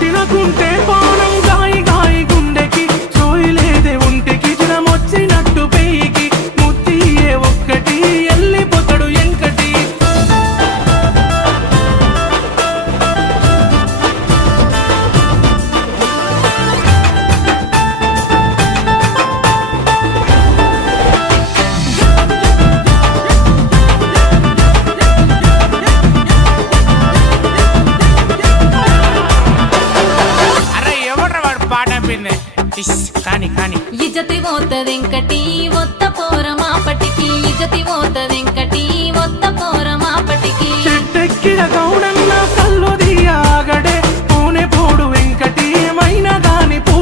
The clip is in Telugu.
తినకుంటే పానం గాయి గాయి గుండెకి సోయిలేదే ఒంటికి జ్వరమొచ్చినట్టు పెయికి ముత్తియే ఒక్కటి ఎల్లిపోతాడు ఎంకటి అరే ఎవడ్రా వాడు పాట పిందే కానీ కానీ ఇజ్జతి పోతదెంకటి ఒత్త పోర మాపటికి ఇజ్జతి పోతది